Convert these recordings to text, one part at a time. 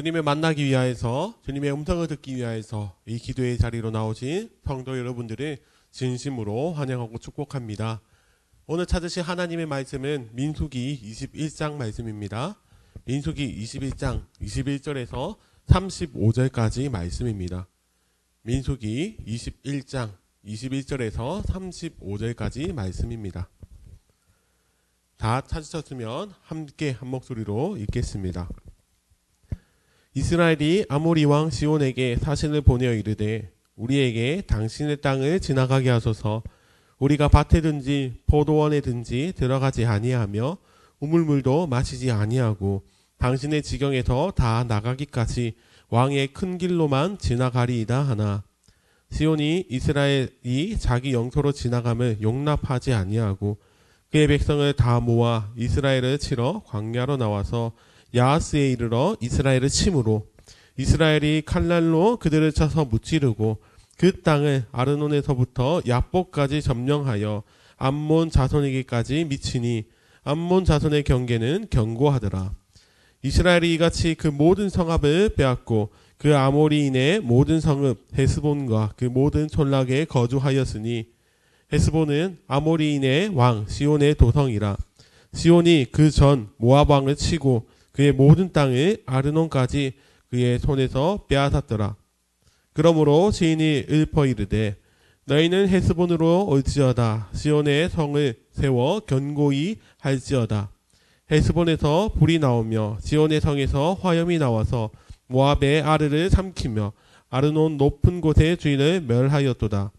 주님을 만나기 위하여서 주님의 음성을 듣기 위하여서 이 기도의 자리로 나오신 성도 여러분들을 진심으로 환영하고 축복합니다. 오늘 찾으실 하나님의 말씀은 민수기 21장 말씀입니다. 민수기 21장 21절에서 35절까지 말씀입니다. 민수기 21장 21절에서 35절까지 말씀입니다. 다 찾으셨으면 함께 한 목소리로 읽겠습니다. 이스라엘이 아모리 왕 시온에게 사신을 보내어 이르되 우리에게 당신의 땅을 지나가게 하소서. 우리가 밭에든지 포도원에든지 들어가지 아니하며 우물물도 마시지 아니하고 당신의 지경에서 다 나가기까지 왕의 큰 길로만 지나가리이다 하나, 시온이 이스라엘이 자기 영토로 지나감을 용납하지 아니하고 그의 백성을 다 모아 이스라엘을 치러 광야로 나와서 야하스에 이르러 이스라엘을 치므로 이스라엘이 칼날로 그들을 쳐서 무찌르고 그 땅을 아르논에서부터 야복까지 점령하여 암몬 자손에게까지 미치니 암몬 자손의 경계는 견고하더라. 이스라엘이 이같이 그 모든 성읍을 빼앗고 그 아모리인의 모든 성읍 헤스본과 그 모든 촌락에 거주하였으니 헤스본은 아모리인의 왕 시온의 도성이라. 시온이 그 전 모압 왕을 치고 그의 모든 땅을 아르논까지 그의 손에서 빼앗았더라. 그러므로 시인이 읊어 이르되 너희는 헤스본으로 올지어다. 시온의 성을 세워 견고히 할지어다. 헤스본에서 불이 나오며 시온의 성에서 화염이 나와서 모압의 아르를 삼키며 아르논 높은 곳의 주인을 멸하였도다.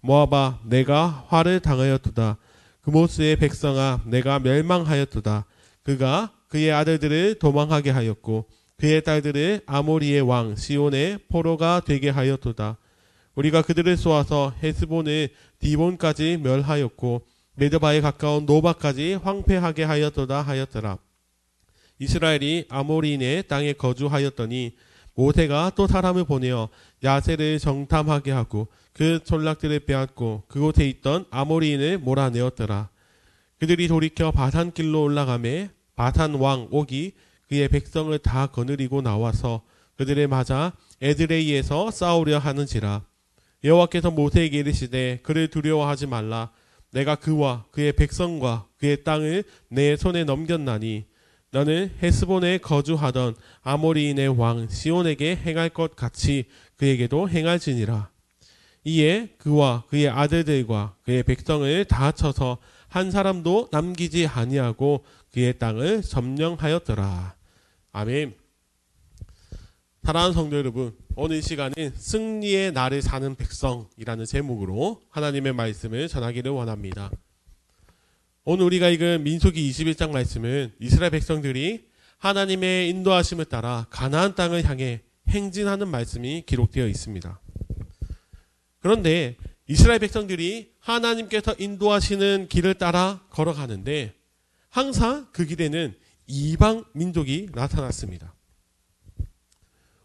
모압아, 내가 화를 당하였도다. 그모스의 백성아, 내가 멸망하였도다. 그가 그의 아들들을 도망하게 하였고 그의 딸들을 아모리의 왕 시온의 포로가 되게 하였도다. 우리가 그들을 쏘아서 헤스본을 디본까지 멸하였고 메드바에 가까운 노바까지 황폐하게 하였도다 하였더라. 이스라엘이 아모리인의 땅에 거주하였더니 모세가 또 사람을 보내어 야세를 정탐하게 하고 그 촌락들을 빼앗고 그곳에 있던 아모리인을 몰아내었더라. 그들이 돌이켜 바산길로 올라가매 바산 왕 옥이 그의 백성을 다 거느리고 나와서 그들을 맞아 에드레이에서 싸우려 하는지라. 여호와께서 모세에게 이르시되 그를 두려워하지 말라. 내가 그와 그의 백성과 그의 땅을 내 손에 넘겼나니 너는 헤스본에 거주하던 아모리인의 왕 시온에게 행할 것 같이 그에게도 행할지니라. 이에 그와 그의 아들들과 그의 백성을 다 쳐서 한 사람도 남기지 아니하고 그의 땅을 점령하였더라. 아멘. 사랑하는 성도 여러분, 오늘 시간은 승리의 날을 사는 백성이라는 제목으로 하나님의 말씀을 전하기를 원합니다. 오늘 우리가 읽은 민수기 21장 말씀은 이스라엘 백성들이 하나님의 인도하심을 따라 가나안 땅을 향해 행진하는 말씀이 기록되어 있습니다. 그런데 이스라엘 백성들이 하나님께서 인도하시는 길을 따라 걸어가는데 항상 그 길에는 이방 민족이 나타났습니다.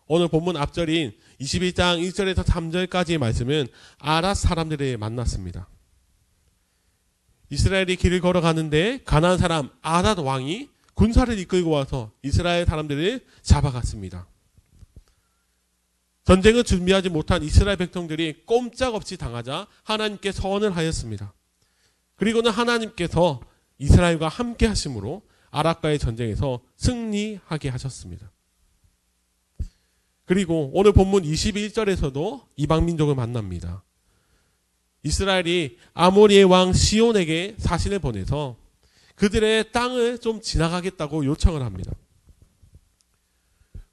오늘 본문 앞절인 21장 1절에서 3절까지의 말씀은 아랏 사람들을 만났습니다. 이스라엘이 길을 걸어가는데 가나안 사람 아랏 왕이 군사를 이끌고 와서 이스라엘 사람들을 잡아갔습니다. 전쟁을 준비하지 못한 이스라엘 백성들이 꼼짝없이 당하자 하나님께 서원을 하였습니다. 그리고는 하나님께서 이스라엘과 함께 하심으로 아랏과의 전쟁에서 승리하게 하셨습니다. 그리고 오늘 본문 21절에서도 이방 민족을 만납니다. 이스라엘이 아모리의 왕 시온에게 사신을 보내서 그들의 땅을 좀 지나가겠다고 요청을 합니다.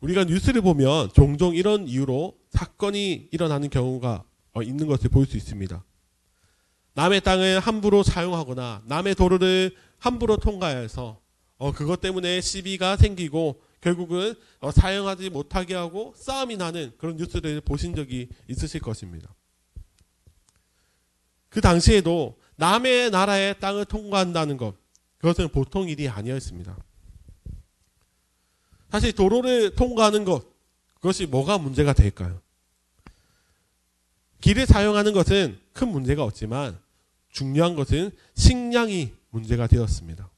우리가 뉴스를 보면 종종 이런 이유로 사건이 일어나는 경우가 있는 것을 볼 수 있습니다. 남의 땅을 함부로 사용하거나 남의 도로를 함부로 통과해서 그것 때문에 시비가 생기고 결국은 사용하지 못하게 하고 싸움이 나는 그런 뉴스를 보신 적이 있으실 것입니다. 그 당시에도 남의 나라의 땅을 통과한다는 것, 그것은 보통 일이 아니었습니다. 사실 도로를 통과하는 것, 그것이 뭐가 문제가 될까요? 길을 사용하는 것은 큰 문제가 없지만 중요한 것은 식량이 문제가 되었습니다.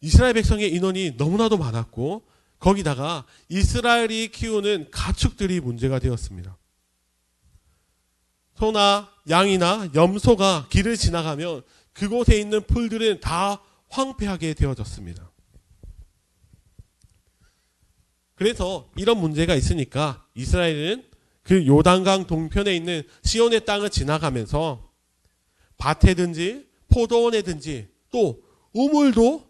이스라엘 백성의 인원이 너무나도 많았고 거기다가 이스라엘이 키우는 가축들이 문제가 되었습니다. 소나 양이나 염소가 길을 지나가면 그곳에 있는 풀들은 다 황폐하게 되어졌습니다. 그래서 이런 문제가 있으니까 이스라엘은 그 요단강 동편에 있는 시온의 땅을 지나가면서 밭에든지 포도원에든지 또 우물도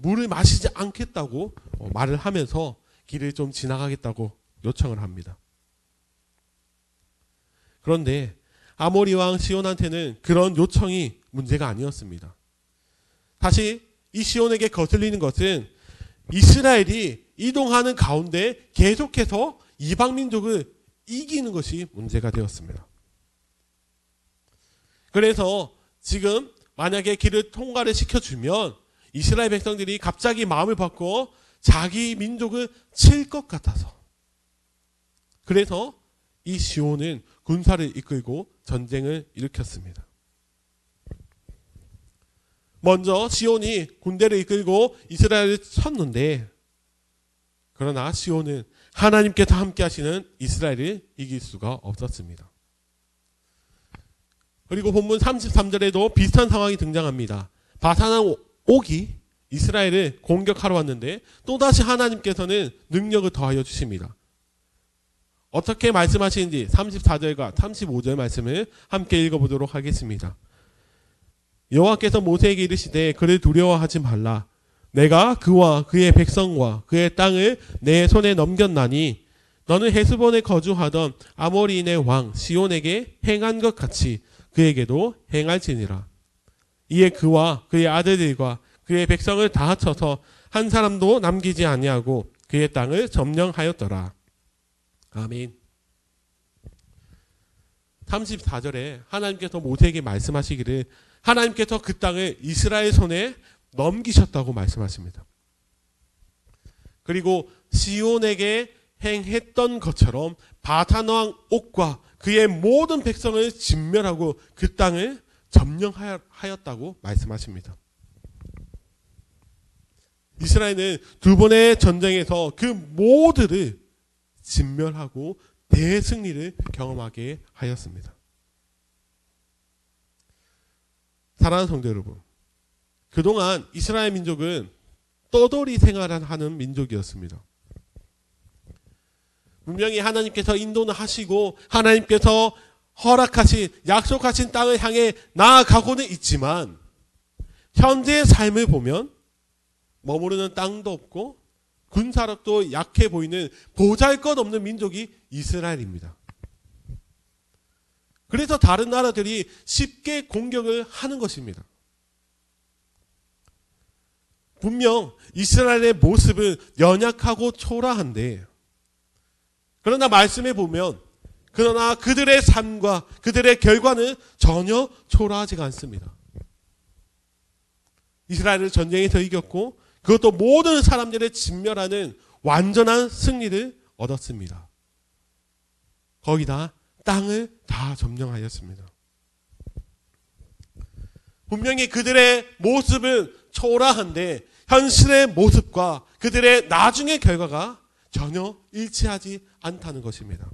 물을 마시지 않겠다고 말을 하면서 길을 좀 지나가겠다고 요청을 합니다. 그런데 아모리 왕 시온한테는 그런 요청이 문제가 아니었습니다. 사실 이 시온에게 거슬리는 것은 이스라엘이 이동하는 가운데 계속해서 이방 민족을 이기는 것이 문제가 되었습니다. 그래서 지금 만약에 길을 통과를 시켜주면 이스라엘 백성들이 갑자기 마음을 바꿔 자기 민족을 칠 것 같아서, 그래서 이 시온은 군사를 이끌고 전쟁을 일으켰습니다. 먼저 시온이 군대를 이끌고 이스라엘을 쳤는데, 그러나 시온은 하나님께서 함께 하시는 이스라엘을 이길 수가 없었습니다. 그리고 본문 33절에도 비슷한 상황이 등장합니다. 바산왕 옥이 이스라엘을 공격하러 왔는데 또다시 하나님께서는 능력을 더하여 주십니다. 어떻게 말씀하시는지 34절과 35절 말씀을 함께 읽어보도록 하겠습니다. 여호와께서 모세에게 이르시되 그를 두려워하지 말라. 내가 그와 그의 백성과 그의 땅을 내 손에 넘겼나니 너는 헤스본에 거주하던 아모리인의 왕 시온에게 행한 것 같이 그에게도 행할지니라. 이에 그와 그의 아들들과 그의 백성을 다 합쳐서 한 사람도 남기지 아니하고 그의 땅을 점령하였더라. 아멘. 34절에 하나님께서 모세에게 말씀하시기를 하나님께서 그 땅을 이스라엘 손에 넘기셨다고 말씀하십니다. 그리고 시온에게 행했던 것처럼 바산왕 옥과 그의 모든 백성을 진멸하고 그 땅을 점령하였다고 말씀하십니다. 이스라엘은 두 번의 전쟁에서 그 모두를 진멸하고 대승리를 경험하게 하였습니다. 사랑하는 성도 여러분, 그동안 이스라엘 민족은 떠돌이 생활을 하는 민족이었습니다. 분명히 하나님께서 인도는 하시고 하나님께서 허락하신 약속하신 땅을 향해 나아가고는 있지만 현재의 삶을 보면 머무르는 땅도 없고 군사력도 약해 보이는 보잘것없는 민족이 이스라엘입니다. 그래서 다른 나라들이 쉽게 공격을 하는 것입니다. 분명 이스라엘의 모습은 연약하고 초라한데, 그러나 말씀에 보면 그러나 그들의 삶과 그들의 결과는 전혀 초라하지가 않습니다. 이스라엘을 전쟁에서 이겼고 그것도 모든 사람들을 진멸하는 완전한 승리를 얻었습니다. 거기다 땅을 다 점령하였습니다. 분명히 그들의 모습은 초라한데 현실의 모습과 그들의 나중의 결과가 전혀 일치하지 않다는 것입니다.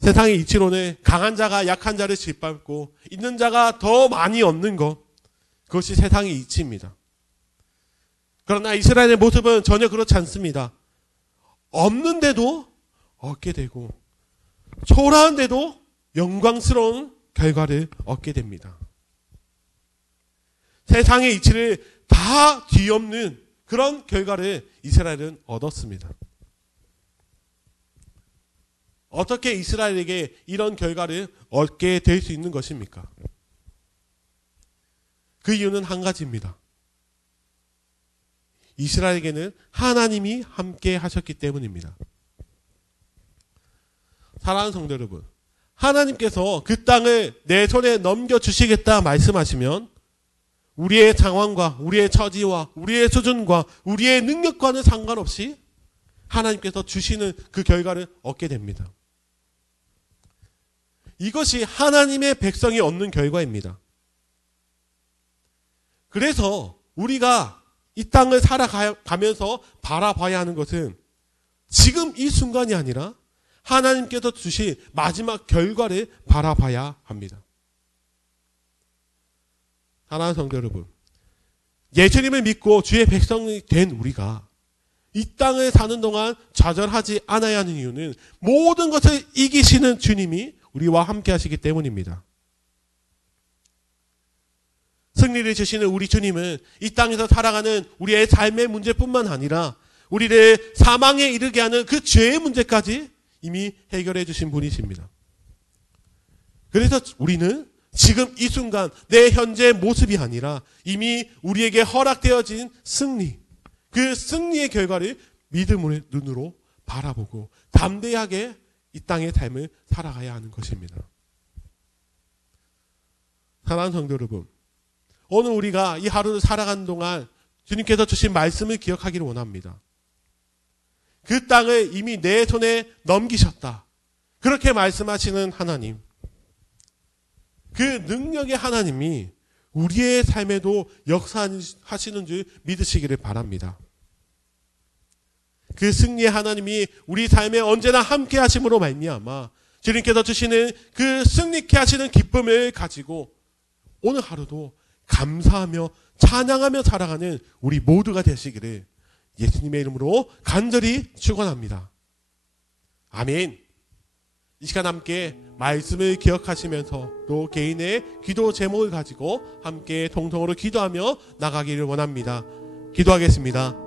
세상의 이치로는 강한 자가 약한 자를 짓밟고 있는 자가 더 많이 얻는 것, 그것이 세상의 이치입니다. 그러나 이스라엘의 모습은 전혀 그렇지 않습니다. 없는데도 얻게 되고 초라한데도 영광스러운 결과를 얻게 됩니다. 세상의 이치를 다 뒤엎는 그런 결과를 이스라엘은 얻었습니다. 어떻게 이스라엘에게 이런 결과를 얻게 될 수 있는 것입니까? 그 이유는 한 가지입니다. 이스라엘에게는 하나님이 함께 하셨기 때문입니다. 사랑하는 성도 여러분, 하나님께서 그 땅을 내 손에 넘겨주시겠다 말씀하시면 우리의 상황과 우리의 처지와 우리의 수준과 우리의 능력과는 상관없이 하나님께서 주시는 그 결과를 얻게 됩니다. 이것이 하나님의 백성이 얻는 결과입니다. 그래서 우리가 이 땅을 살아가면서 바라봐야 하는 것은 지금 이 순간이 아니라 하나님께서 주신 마지막 결과를 바라봐야 합니다. 사랑하는 성도 여러분, 예수님을 믿고 주의 백성이 된 우리가 이 땅을 사는 동안 좌절하지 않아야 하는 이유는 모든 것을 이기시는 주님이 우리와 함께 하시기 때문입니다. 승리를 주시는 우리 주님은 이 땅에서 살아가는 우리의 삶의 문제뿐만 아니라 우리를 사망에 이르게 하는 그 죄의 문제까지 이미 해결해 주신 분이십니다. 그래서 우리는 지금 이 순간 내 현재의 모습이 아니라 이미 우리에게 허락되어진 승리, 그 승리의 결과를 믿음의 눈으로 바라보고 담대하게 이 땅의 삶을 살아가야 하는 것입니다. 사랑하는 성도 여러분, 오늘 우리가 이 하루를 살아가는 동안 주님께서 주신 말씀을 기억하기를 원합니다. 그 땅을 이미 내 손에 넘기셨다. 그렇게 말씀하시는 하나님, 그 능력의 하나님이 우리의 삶에도 역사하시는 줄 믿으시기를 바랍니다. 그 승리의 하나님이 우리 삶에 언제나 함께 하심으로 말미암아 주님께서 주시는 그 승리케 하시는 기쁨을 가지고 오늘 하루도 감사하며 찬양하며 살아가는 우리 모두가 되시기를 예수님의 이름으로 간절히 축원합니다. 아멘. 이 시간 함께 말씀을 기억하시면서 또 개인의 기도 제목을 가지고 함께 통성으로 기도하며 나가기를 원합니다. 기도하겠습니다.